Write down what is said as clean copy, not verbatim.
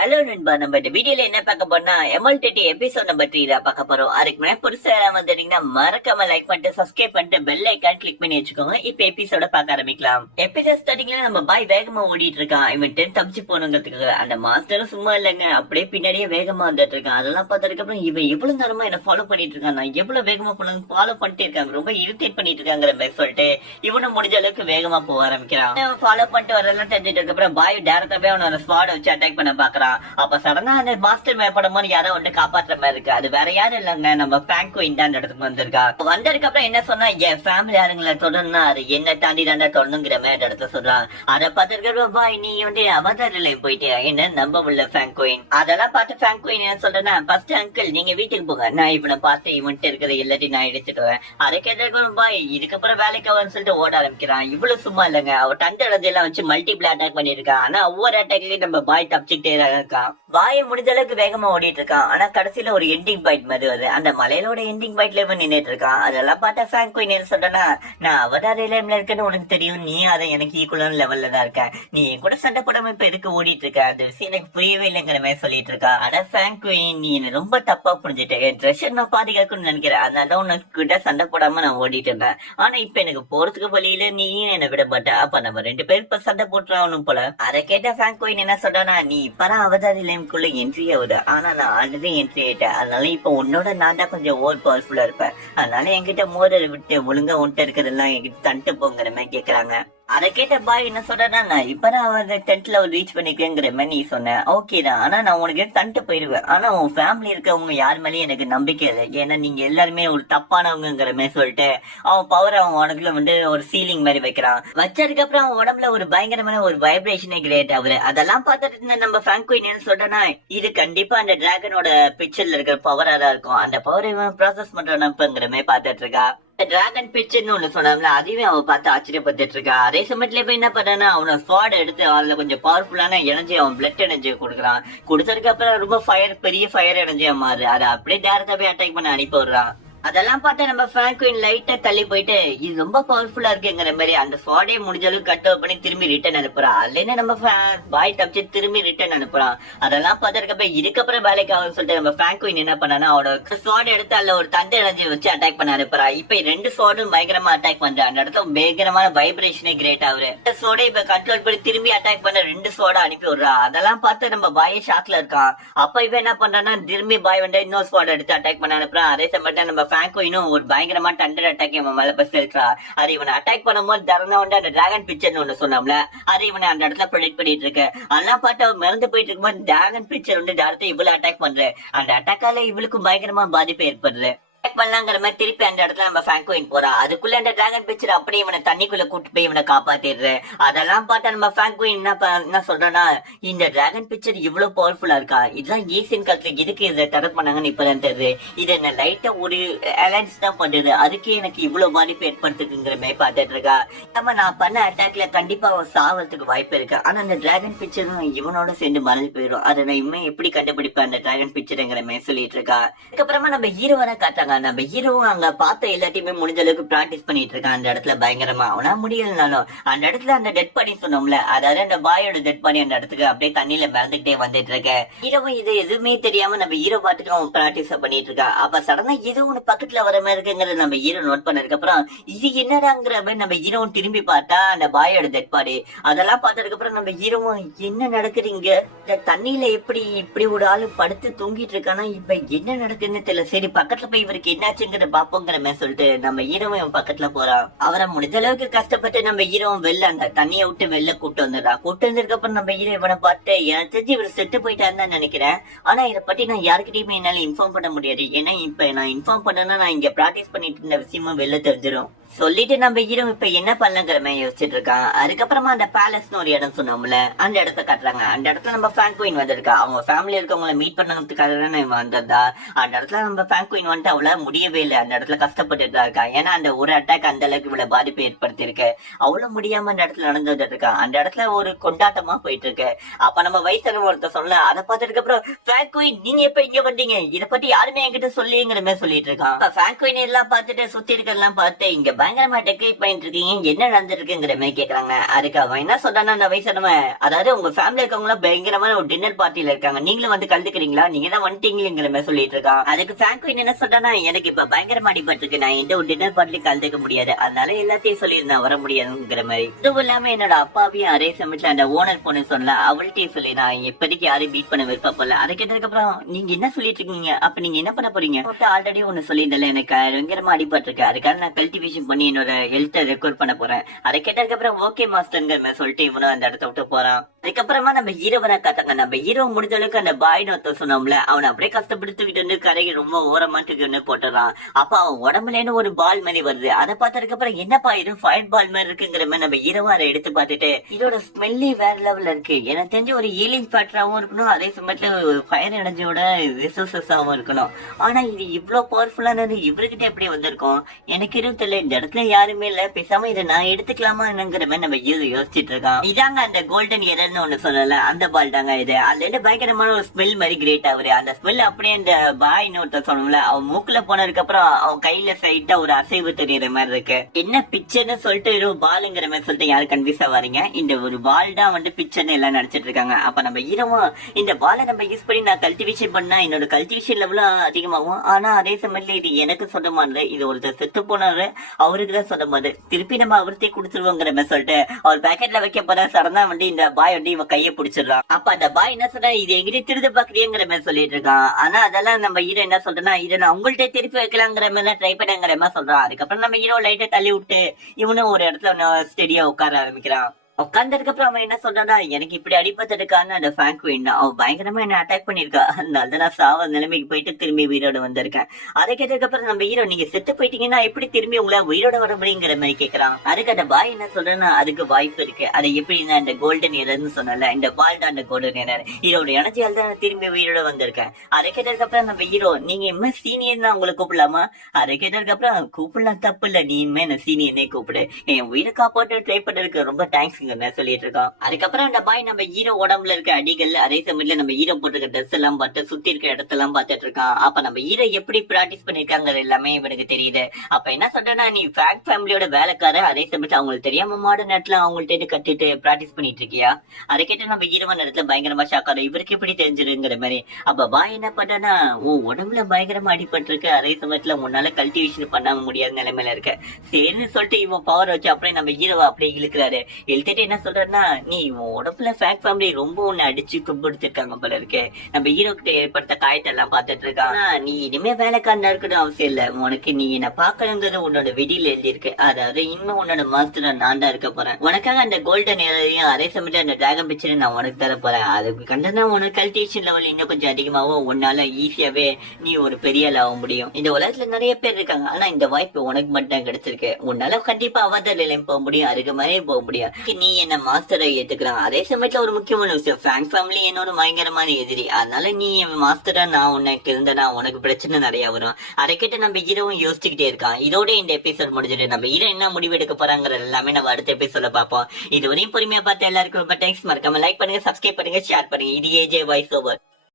Hello நண்பா, நம்ம இந்த வீடியோல என்ன பார்க்க போறோம்னா MLTT எபிசோட் நம்பர் 3 தான் பார்க்க போறோம். அதுக்கு முன்னாடி புதுசா வந்துட்டீங்கன்னா மறக்காம லைக் பண்ணிட்டு சப்ஸ்கிரைப் பண்ணிட்டு பெல் ஐக்கான் கிளிக் பண்ணி வச்சுக்கோங்க. இப்ப எபிசோட பார்க்க ஆரம்பிக்கலாம். எபிசோட் ஸ்டார்டிங்ல நம்ம பாய் வேகமா ஓடிட்டு இருக்கான். இவன் 10 தப்பிச்சு போகணுங்கிறதுக்கு. அந்த மாஸ்டரும் சும்மா இல்லைங்க, அப்படியே பின்னாடியே வேகமா வந்துட்டு இருக்கான். அதெல்லாம் பார்த்ததுக்கு அப்புறம் இவன் எவ்வளவு நேரமா என்ன ஃபாலோ பண்ணிட்டு இருக்கான், நான் எவ்வளவு வேகமா போனாலும் ஃபாலோ பண்ணிட்டே இருக்காங்க, ரொம்ப இரிட்டேட் பண்ணிட்டு இருக்காங்கிற மாதிரி சொல்லிட்டு இவனும் முடிஞ்ச அளவுக்கு வேகமா போக ஆரம்பிக்கிறான். ஃபாலோ பண்ணிட்டு வரலாம் தெரிஞ்சிட்டு அப்புறம் பாய் டேரக்டாவே அவனோட ஸ்குவாட் வச்சு அட்டாக் பண்ண பாக்குறான். அப்ப சடனா அந்த மாஸ்டர் மேப்படும் போது யாரோ வந்து காப்பாற்றுற மாதிரி இருக்கு. அது வேற யாரும் இல்லங்க, நம்ம பிராங்கோயின் தான் அந்த இடத்துக்கு வந்திருக்கா. வந்ததுக்கு அப்புறம் என்ன சொன்னா, என் ஃபேமிலி யாருங்களை தொடர்னா அது என்ன தாண்டி தாண்டா தொடர்ந்துங்கிற மாதிரி இடத்துல சொல்றான். அதை பார்த்துருக்க பாய் நீ வந்து அவதாரில போயிட்டு என்ன நம்ப முடியல பிராங்கோயின். அதெல்லாம் பார்த்து பிராங்கோயின் என்ன சொல்றேன்னா, ஃபர்ஸ்ட் அங்கிள் நீங்க வீட்டுக்கு போங்க, நான் இவனை பார்த்து இவன்ட்டு இருக்கிற எல்லாத்தையும் நான் எடுத்துடுவேன். அதை கேட்ட பாய் இதுக்கப்புறம் வேலைக்கு அவன்னு சொல்லிட்டு ஓட ஆரம்பிக்கிறான். இவ்வளவு சும்மா இல்லங்க, அவ தண்டை எல்லாம் வச்சு மல்டிபிள் அட்டாக் பண்ணிருக்கான். ஆனா ஒவ்வொரு அட்டாக்லயும் நம்ம பாய் தப்பிச்சுக்கிட்டே இருக்கான். வாய முடிஞ்ச அளவுக்கு வேகமா ஓடிட்டு இருக்கான். ஆனா கடைசியில ஒரு எண்டிங் பாயிண்ட் மாதிரி வருது. அந்த மலையிலோட எண்டிங் பாயிண்ட்ல இவன் நின்னுட்டு இருக்கான். அதெல்லாம் பார்த்தா பிராங்கோயின் என்ன சொல்றேன்னா, நான் அவதார் இலையில இருக்கேன்னு உனக்கு தெரியும், நீ அதை எனக்கு ஈக்குவலான லெவல்ல தான் இருக்க, நீ என் கூட சண்டை போடாம இப்ப எதுக்கு ஓடிட்டு இருக்க, அந்த விஷயம் எனக்கு புரியவே இல்லைங்கிற மாதிரி சொல்லிட்டு இருக்கா. ஆனா பிராங்கோயின் நீ என்ன ரொம்ப தப்பா புரிஞ்சுட்டேன், என் ட்ரெஷர் நான் பாதுகாக்கணும்னு நினைக்கிறேன், அதனால உனக்கு கிட்ட சண்டை போடாம நான் ஓடிட்டு இருந்தேன். ஆனா இப்ப எனக்கு போறதுக்கு வழியில நீயும் என்ன விட மாட்ட, அப்ப நம்ம 2 பேரும் இப்ப சண்டை போட்டுறானும் போல. அதை கேட்ட பிராங்கோயின் என்ன சொல்றானா, நீ இப்பதான் அவதார் இலைக்குள்ள என்ட்ரி ஆகுது, ஆனா நான் ஆல்ரெடி என்ட்ரி ஆயிட்டேன், அதனால இப்ப உன்னோட நான் தான் கொஞ்சம் ஓவர் பவர்ஃபுல்லா இருப்பேன், அதனால என்கிட்ட மோத விட்டு ஒழுங்கா உன்ட்ட இருக்கிறதெல்லாம் என்கிட்ட தண்டு போங்கிற மாதிரி கேக்குறாங்க. அதை கேட்ட பாய் என்ன சொல்றா, நான் இப்பதான் அவன் டென்ட்ல ரீச் பண்ணிக்கேங்கிற மாதிரி நீ சொன்ன, ஓகே தான், ஆனா நான் உனக்கு தண்டு போயிடுவேன், ஆனா உன் ஃபேமிலி இருக்கவங்க யார் மேலேயும் எனக்கு நம்பிக்கை இல்லை, ஏன்னா நீங்க எல்லாருமே ஒரு தப்பானவங்கிற மாதிரி சொல்லிட்டு அவன் பவர் அவன் உனக்குள்ள வந்து ஒரு சீலிங் மாதிரி வைக்கிறான். வச்சதுக்கு அப்புறம் அவன் உடம்புல ஒரு பயங்கரமான ஒரு வைப்ரேஷனே கிரியேட் ஆகுது. அதெல்லாம் பார்த்துட்டு நம்ம பிராங்கோயின் என்ன சொல்றேன்னா, இது கண்டிப்பா அந்த டிராகனோட பிக்சர்ல இருக்கிற பவரா தான் இருக்கும், அந்த பவரை இவன் ப்ராசஸ் பண்றானப்பங்கிற மாதிரி பார்த்துட்டு இருக்கா. டிராகன் பிக்சர்னு ஒண்ணு சொன்னாம்ல, அதையுமே அவன் பார்த்து ஆச்சரியப்பட்டு இருக்கா. அதே சமயத்துல இப்ப என்ன பண்ணா, அவன ஸ்வாட் எடுத்து அதுல கொஞ்சம் பவர்ஃபுல்லான எனர்ஜி, அவன் பிளட் எனர்ஜி கொடுக்குறான். கொடுத்ததுக்கு அப்புறம் ரொம்ப பெரிய ஃபயர் எனர்ஜியா மாறு, அதை அப்படியே டேரக்டாவே அட்டாக் பண்ண அனுப்பி விடுறான். அதெல்லாம் பார்த்தா நம்ம பிராங்கோயின் லைட்டா தள்ளி போயிட்டு இது ரொம்ப பவர்ஃபுல்லா இருக்குங்கிற மாதிரி அந்த ஸ்வாடே முடிஞ்ச அளவுக்கு கட் அவுட் பண்ணி திரும்பி ரிட்டர்ன் அனுப்புறான். அதுல நம்ம பாய் தப்பிச்சு திரும்பி ரிட்டர்ன் அனுப்புறான். அதெல்லாம் பார்த்ததுக்கு இதுக்கப்புறம் வேலைக்கு ஆகும் சொல்லிட்டு நம்ம பிராங்கோயின் என்ன பண்ணானா, அவனோட ஸ்வாட் எடுத்து அதுல ஒரு தண்டை எனர்ஜி வச்சு அட்டாக் பண்ண அனுப்புறான். இப்ப 2 ஸ்வாடும் பயங்கரமா அட்டாக் பண்றான். அந்த இடத்துல பயங்கரமான வைப்ரேஷனே கிரியேட் ஆகுது. ஸ்வாடை இப்ப கண்ட்ரோல் பண்ணி திரும்பி அட்டாக் பண்ண 2 ஸ்வாட அனுப்பி விடுறான். அதெல்லாம் பார்த்து நம்ம பாயே ஷாக்ல இருக்கான். அப்ப இவன் என்ன பண்றான்னா, திரும்பி பாய் வந்து இன்னொரு ஸ்வாட் எடுத்து அட்டாக் பண்ண அனுப்புறான். அதே சமயத்துல நம்ம பிராங்கோயினும் ஒரு பயங்கரமா டண்டர் அட்டாக் இவன் மேல பஸ் செலுத்துறா. அது இவனை அட்டாக் பண்ணும்போது திறந்தா வந்து அந்த டிராகன் பிக்சர்னு ஒண்ணு சொன்னோம்ல, அது இவனை அந்த இடத்துல ப்ரொடெக்ட் பண்ணிட்டு இருக்கு. அதெல்லாம் பார்த்து அவன் மறந்து போயிட்டு இருக்கும்போது டிராகன் பிக்சர் வந்து டேரக்டா இவ்வளவு அட்டாக் பண்ற, அந்த அட்டாக்கால இவளுக்கும் பயங்கரமா பாதிப்பு ஏற்படுது. பண்ணலாங்கிற மாதிரி திருப்பி அந்த இடத்துல நம்ம பிராங்கோயின் போறா. அதுக்குள்ள அந்த டிராகன் பிக்சர் அப்படியே இவனை தண்ணிக்குள்ள கூட்டு போய் இவனை காப்பாத்திடுற. அதெல்லாம் பார்த்தா நம்ம பிராங்கோயின் என்ன சொல்றேன்னா, இந்த டிராகன் பிக்சர் இவ்வளவு பவர்ஃபுல்லா இருக்கா, இதெல்லாம் ஏசியன் காலத்துல எதுக்கு இதை தடை பண்ணாங்கன்னு இப்பதான் தெரியுது. இது என்ன லைட்டா ஒரு அலைன்ஸ் தான் பண்றது, அதுக்கே எனக்கு இவ்வளவு பாதிப்பு ஏற்படுத்துக்குங்கிற மாதிரி பார்த்துட்டு இருக்கா. நம்ம நான் பண்ண அட்டாக்ல கண்டிப்பா சாவறதுக்கு வாய்ப்பு இருக்கு, ஆனா அந்த டிராகன் பிக்சரும் இவனோட சேர்ந்து மறைஞ்சு போயிடும், அதை நான் இனிமே எப்படி கண்டுபிடிப்பேன் அந்த டிராகன் பிக்சருங்கிற மாதிரி சொல்லிட்டு இருக்கா. அதுக்கப்புறமா நம்ம ஹீரோவனை காட்டாங்க. நம்ம ஹீரோவும் அங்க பார்த்த எல்லாத்தையுமே முடிஞ்ச அளவுக்கு பிராக்டிஸ் பண்ணிட்டு இருக்கான் அந்த இடத்துல பயங்கரமா. அவனா முடியலனாலும் அந்த இடத்துல அந்த டெட் பாடி சொன்னோம்ல, அதாவது அந்த பாயோட டெட் பாடி அந்த இடத்துக்கு அப்படியே தண்ணியில மிதந்துட்டே வந்துட்டு இருக்க. ஹீரோவும் இது எதுவுமே தெரியாம நம்ம ஹீரோ பாட்டுக்கு அவன் பிராக்டிஸ் பண்ணிட்டு இருக்கா. அப்ப சடனா ஏதோ ஒண்ணு பக்கத்துல வர மாதிரி இருக்குங்கிறத நம்ம ஹீரோ நோட் பண்ணதுக்கு அப்புறம் இது என்னடாங்கிற மாதிரி நம்ம ஹீரோவும் திரும்பி பார்த்தா அந்த பாயோட டெட் பாடி. அதெல்லாம் பார்த்ததுக்கு அப்புறம் நம்ம ஹீரோவும் என்ன நடக்குறீங்க, இந்த தண்ணியில எப்படி இப்படி ஒரு ஆளு படுத்து தூங்கிட்டு இருக்கானா, இப்ப என்ன நடக்குதுன்னு தெரியல, சரி பக்கத்துல போய் இவருக்கு என்னாச்சுங்கிற பாப்போங்கிற மாதிரி சொல்லிட்டு நம்ம ஹீரோவும் பக்கத்துல போறான். அவரை முடிஞ்ச அளவுக்கு கஷ்டப்பட்டு நம்ம ஹீரோவும் வெளில அந்த தண்ணியை விட்டு வெளில கூட்டு வந்துடுறான். கூட்டு வந்ததுக்கு அப்புறம் நம்ம ஹீரோ இவனை பார்த்து எனக்கு தெரிஞ்சு இவர் செத்து போயிட்டான்னு தான் நினைக்கிறேன், ஆனா இதை பத்தி நான் யாருக்கிட்டையுமே என்னால இன்ஃபார்ம் பண்ண முடியாது, ஏன்னா இப்ப நான் இன்ஃபார்ம் பண்ணேன்னா நான் இங்க பிராக்டிஸ் பண்ணிட்டு இருந்த விஷயமும் வெளில தெரிஞ்சிடும் சொல்லிட்டு நம்ம ஹீரோ இப்ப என்ன பண்ணலங்கிற மாதிரி யோசிச்சுட்டு இருக்கான். அதுக்கப்புறமா அந்த பேலஸ்னு ஒரு இடம் சொன்னோம்ல, அந்த இடத்த கட்டுறாங்க. அந்த இடத்துல நம்ம பிராங்கோயின் வந்திருக்கா. அவங்க ஃபேமிலி இருக்கவங்களை மீட் பண்ணதுக்காக வந்திருந்தா. அந்த இடத்துல நம்ம பிராங்கோயின் வந்துட்டு அவள முடியவே இல்லை, அந்த இடத்துல கஷ்டப்பட்டு தான் இருக்கா. ஏன்னா அந்த ஒரு அட்டாக் அந்த அளவுக்கு இவ்வளவு பாதிப்பு ஏற்படுத்தி இருக்கு, அவ்வளவு முடியாம அந்த இடத்துல நடந்துட்டு இருக்கா. அந்த இடத்துல ஒரு கொண்டாட்டமா போயிட்டு இருக்கு. அப்ப நம்ம வயசான ஒருத்தர் சொல்ல, அதை பார்த்ததுக்கு அப்புறம் பிராங்கோயின் நீங்க எப்ப இங்க வந்தீங்க, இதை பத்தி யாருமே என்கிட்ட சொல்லிங்கிற மாதிரி சொல்லிட்டு இருக்கான். பிராங்கோயின் எல்லாம் பார்த்துட்டு சுத்தி இருக்கிறதெல்லாம் பார்த்து இங்க பயங்கரமா டெக்கரேட் பண்ணிட்டு இருக்கீங்க, என்ன நடந்துருக்குங்கிற மாதிரி கேக்குறாங்க. அதுக்கு அவன் என்ன சொல்றான்னா, அந்த வயசானவன், அதாவது உங்க ஃபேமிலி இருக்கவங்க எல்லாம் பயங்கரமான ஒரு டின்னர் பார்ட்டில இருக்காங்க, நீங்களும் வந்து கலந்துக்கிறீங்களா, நீங்க தான் வந்துட்டீங்கிற மாதிரி சொல்லிட்டு இருக்கான். அதுக்கு பிராங்க்வின் என்ன சொல்றானா, எனக்கு இப்ப பயங்கரமா அடிபட்டிருக்கு, நான் எந்த ஒரு டின்னர் பார்ட்டில கலந்துக்க முடியாது, அதனால எல்லாத்தையும் சொல்லியிருந்தேன் வர முடியாதுங்கிற மாதிரி. இதுவும் இல்லாம என்னோட அப்பாவையும் அதே சமயத்துல அந்த ஓனர் பொண்ணு சொன்னல அவள்கிட்டயும் சொல்லி நான் இப்போதைக்கு யாரையும் மீட் பண்ண விருப்பப்படல. அதை கேட்டதுக்கு அப்புறம் நீங்க என்ன சொல்லிட்டு இருக்கீங்க, அப்ப நீங்க என்ன பண்ண போறீங்க? ஆல்ரெடி ஒண்ணு சொல்லியிருந்தல, எனக்கு பயங்கரமா அடிபட்டிருக்கு, அதுக்காக நான் கல்டிவேஷன் பண்ணி என்னோட ஹெல்த்தை ரெக்கார்ட் பண்ண போறேன். அதை கேட்டதுக்கு அப்புறம் ஓகே மாஸ்டர்ங்கிற சொல்லிட்டு இவனும் அந்த இடத்த விட்டு போறான். அதுக்கப்புறமா நம்ம ஹீரோவனை காத்தாங்க. நம்ம ஹீரோ முடிஞ்ச அளவுக்கு அந்த பாய்னு ஒருத்தர் சொன்னோம்ல, அவனை அப்படியே கஷ்டப்படுத்திக்கிட்டு வந்து கரைக்கு ரொம்ப ஓரமாட்டுக்கு வந்து போட்டுறான். அப்ப அவன் உடம்புல ஒரு பால் மாதிரி வருது. அதை பார்த்ததுக்கு அப்புறம் என்னப்பா இது ஃபயர் பால் மாதிரி இருக்குங்கிற மாதிரி நம்ம ஹீரோவை அதை எடுத்து பார்த்துட்டு, இதோட ஸ்மெல்லி வேற லெவல்ல இருக்கு, எனக்கு தெரிஞ்ச ஒரு ஹீலிங் ஃபேக்டராவும் இருக்கணும், அதே சமயத்துல ஃபயர் எனர்ஜியோட ரிசோர்சஸாவும் இருக்கணும். ஆனா இது இவ்வளவு பவர்ஃபுல்லானது இவர்கிட்ட எப்படி வந்திருக்கும் எனக்கு எதுவும் தெரியல. இந்த இடத்துல யாருமே இல்ல, பேசாம இதை நான் எடுத்துக்கலாமா என்னங்கிற மாதிரி நம்ம ஹீரோ யோசிச்சுட்டு இருக்கான். இதாங்க அந்த கோல்டன் எரர்னு ஒண்ணு சொல்லல, அந்த பால் தாங்க இது. அதுல இருந்து பயங்கரமான ஒரு ஸ்மெல் மாதிரி கிரியேட் ஆகுது. அந்த ஸ்மெல் அப்படியே அந்த பாய்னு ஒருத்தர் சொன்னோம்ல, அவன் மூக்குல போனதுக்கு அப்புறம் அவன் கையில சைட்டா ஒரு அசைவு தெரியுற மாதிரி இருக்கு. என்ன பிக்சர்னு சொல்லிட்டு பாலுங்கிற மாதிரி சொல்லிட்டு யாரும் கன்ஃபியூஸ் ஆவாரீங்க, இந்த ஒரு பால் தான் வந்து பிக்சர்னு எல்லாம் நினைச்சிட்டு இருக்காங்க. அப்ப நம்ம ஹீரோவும் இந்த பாலை நம்ம யூஸ் பண்ணி நான் கல்டிவேஷன் பண்ணா என்னோட கல்டிவேஷன் லெவலும் அதிகமாகும், ஆனா அதே சமயத்துல இது எனக்கு சொந்தமானது, இது ஒருத்தர் செத்து போனாரு அவருக்கு தான் சொந்தமானது, திருப்பி நம்ம அவர்த்தே கொடுத்துருவோங்கிற மாதிரி சொல்லிட்டு அவர் பேக்கெட்ல வைக்க போற சடனா வந்து இந்த பாய் வந்து இவன் கையை பிடிச்சிடறான். அப்ப அந்த பாய் என்ன சொல்ற, இது எங்கிட்ட திருடு பாக்குறீங்கிற மாதிரி சொல்லிட்டு இருக்கான். ஆனா அதெல்லாம் நம்ம ஹீரோ என்ன சொல்றேன்னா, இதை நான் உங்கள்கிட்ட திருப்பி வைக்கலாங்கிற மாதிரி ட்ரை பண்ணுங்கிற மாதிரி சொல்றான். அதுக்கப்புறம் நம்ம ஹீரோ லைட்டை தள்ளி விட்டு இவனும் ஒரு இடத்துல ஸ்டெடியா உட்கார ஆரம்பிக்கிறான். உட்கார்ந்ததுக்கு அப்புறம் அவன் என்ன சொல்றானா, எனக்கு இப்படி அடிபட்டதுக்கான அந்த பிராங்க்வின் அவன் பயங்கரமா என்ன அட்டாக் பண்ணிருக்கா, அதனால நான் சாவ நிலைமைக்கு போயிட்டு திரும்பி உயிரோட வந்திருக்கேன். அதை கேட்டதுக்கு அப்புறம் நம்ம ஹீரோ, நீங்க செத்து போயிட்டீங்கன்னா எப்படி திரும்பி உங்களை உயிரோட வர முடியுங்கிற மாதிரி கேட்கறான். அதுக்கு அந்த பாய் என்ன சொல்றேன்னா, அதுக்கு வாய்ப்பு இருக்கு, அது எப்படின்னா இந்த கோல்டன் எரர்னு சொன்னல, இந்த பால் தான் அந்த கோல்டன் எரர், ஹீரோட எனர்ஜியால் தான் திரும்பி உயிரோட வந்திருக்கேன். அதை கேட்டதுக்கு அப்புறம் நம்ம ஹீரோ, நீங்க இனிமே சீனியர் தான் உங்களை கூப்பிடலாமா? அதை கேட்டதுக்கு அப்புறம் கூப்பிடலாம், தப்பு இல்ல, நீ இனிமே என்ன சீனியர்னே கூப்பிடு, என் உயிரை காப்பாற்ற ட்ரை பண்ணதுக்கு ரொம்ப தேங்க்ஸ் சொல்லிட்டு இருக்கோம். அதுக்கப்புறம் அந்த பாய் நம்ம ஹீரோ உடம்புல இருக்க அடிகள், அதே சமயத்துல நம்ம ஹீரோ போட்டுருக்க ட்ரெஸ் எல்லாம் பார்த்து சுத்தி இருக்க இடத்தெல்லாம் பார்த்துட்டு இருக்கான். அப்ப நம்ம ஹீரோ எப்படி பிராக்டிஸ் பண்ணிருக்காங்க எல்லாமே இவனுக்கு தெரியுது. அப்ப என்ன சொல்றேன்னா, நீ ஃபேக் ஃபேமிலியோட வேலைக்கார, அதே சமயத்துல அவங்களுக்கு தெரியாம மாடர்ன் நேரத்துல அவங்கள்ட்ட கட்டிட்டு பிராக்டிஸ் பண்ணிட்டு இருக்கியா? அதை கேட்டு நம்ம ஹீரோவான இடத்துல பயங்கரமா ஷாக்காரு, இவருக்கு எப்படி தெரிஞ்சிருங்கிற மாதிரி. அப்ப பாய் என்ன பண்றா, உடம்புல பயங்கரமா அடிபட்டு இருக்கு, அதே சமயத்துல உன்னால கல்டிவேஷன் பண்ணாம முடியாத நிலைமையில இருக்க, சரின்னு சொல்லிட்டு இவன் பவர் வச்சு அப்படியே நம்ம ஹீரோவை அப்படியே இழுக்கிறாரு. இழுத்துட்டு என்ன சொல்றேன்னா, நீ உடம்புல ஃபேக் ஃபேமிலி ரொம்ப ஒண்ணு அடிச்சு கும்பிடுத்திருக்காங்க போல இருக்கு, நம்ம ஹீரோ கிட்ட ஏற்படுத்த காயத்தை எல்லாம் பார்த்துட்டு இருக்கான். நீ இனிமே வேலைக்காரனா இருக்கணும் அவசியம் இல்ல, உனக்கு நீ என்ன பாக்கணுங்கிறது உன்னோட விதியில எழுதி இருக்கு, அதாவது இன்னும் உன்னோட மாஸ்டர் நான் தான் இருக்க போறேன், உனக்காக அந்த கோல்டன் ஏரையும் அதே சமயத்துல அந்த டிராகன் பிக்சரையும் நான் உனக்கு தர போறேன், அதுக்கு கண்டனா உனக்கு கல்டிவேஷன் லெவல் இன்னும் கொஞ்சம் அதிகமாகவும் உன்னால ஈஸியாவே நீ ஒரு பெரிய ஆள ஆக முடியும். இந்த உலகத்துல நிறைய பேர் இருக்காங்க, ஆனா இந்த வாய்ப்பு உனக்கு மட்டும் தான் கிடைச்சிருக்கு, உன்னால கண்டிப்பா அவதார் நிலையம் போக முடியும், அதுக்கு மாதிரியே போக முடியும், நீ என்ன மாஸ்டரை ஏத்துக்கிறான். அதே சமயத்துல ஒரு முக்கியமான விஷயம், ஃபேங்க் ஃபேமிலி என்னோட பயங்கரமான எதிரி, அதனால நீ மாஸ்டரா நான் உனக்கு இருந்தனா உனக்கு பிரச்சனை நிறைய வரும். அதை கேட்டு நம்ம ஹீரோவும் யோசிச்சுக்கிட்டே இருக்கான். இதோட இந்த எபிசோட் முடிஞ்சிட்டு நம்ம ஹீரோ என்ன முடிவு எடுக்க போறாங்கிற எல்லாமே நம்ம அடுத்த எபிசோட பார்ப்போம். இதுவரையும் பொறுமையா பார்த்து எல்லாருக்கும் ரொம்ப தேங்க்ஸ். மறக்காம லைக் பண்ணுங்க, சப்ஸ்கிரைப் பண்ணுங்க, ஷேர் பண்ணுங்க. இது ஏஜே வாய்ஸ் ஓவர்.